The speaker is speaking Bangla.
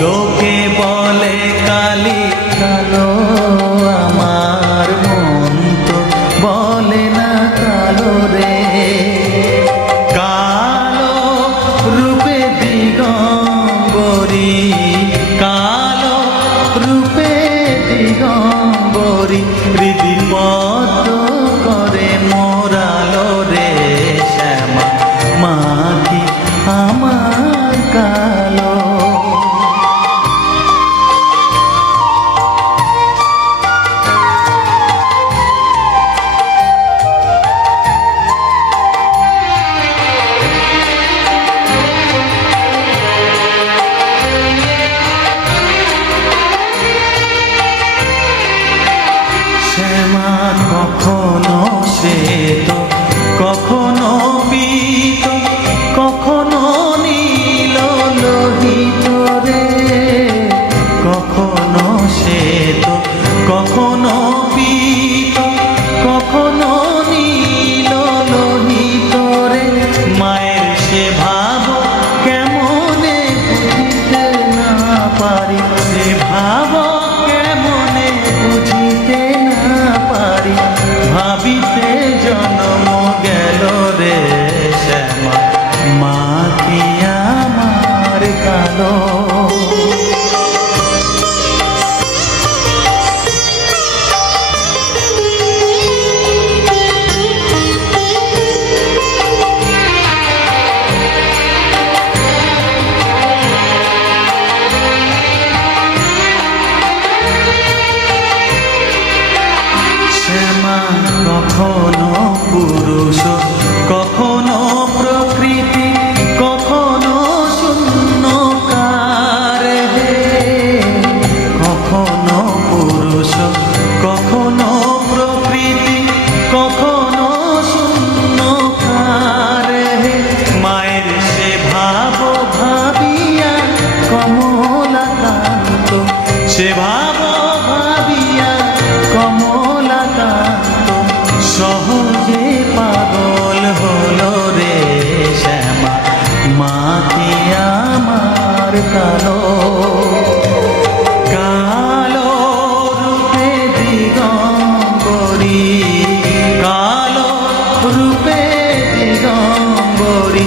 লোকে বলে কালি কালো, আমার মন তো বলে না কালো রে। কালো রূপে দিগম্বরী, কালো রূপে দিগম্বরী, হৃদি পদ্ম করে মোরালো রে শ্যামা, মা কি আমার কালো। শ্যামা কখনো শ্বেত, কখনো পীত, কখনো নীল লোহিত রে। কখনো শ্বেত, কখনো পীত, কখনো নীল লোহিত রে। মায়ের সে ভাব কেমনে বুঝিতে না পারি, সে ভাব কেমনে বুঝিতে না পারি, ভাবিতে জন্ম গেল রে শ্যামা, মা কি আমার কালো। শ্যামা কখনো পুরুষ, কখনো প্রকৃতি, কখনো শূন্যকার হে। কখনো পুরুষ, কখনো প্রকৃতি, কখনো শূন্যকার হে। মায়ের সে ভাব ভাবিয়া কমলাকান্ত, সে ভাব ভাবিয়া কমলাকান্ত সহজে পাগল হলো রে শ্যামা, মা কি আমার কালো। কালো রূপে দিগম্বরী, কালো রূপে দিগম্বরী,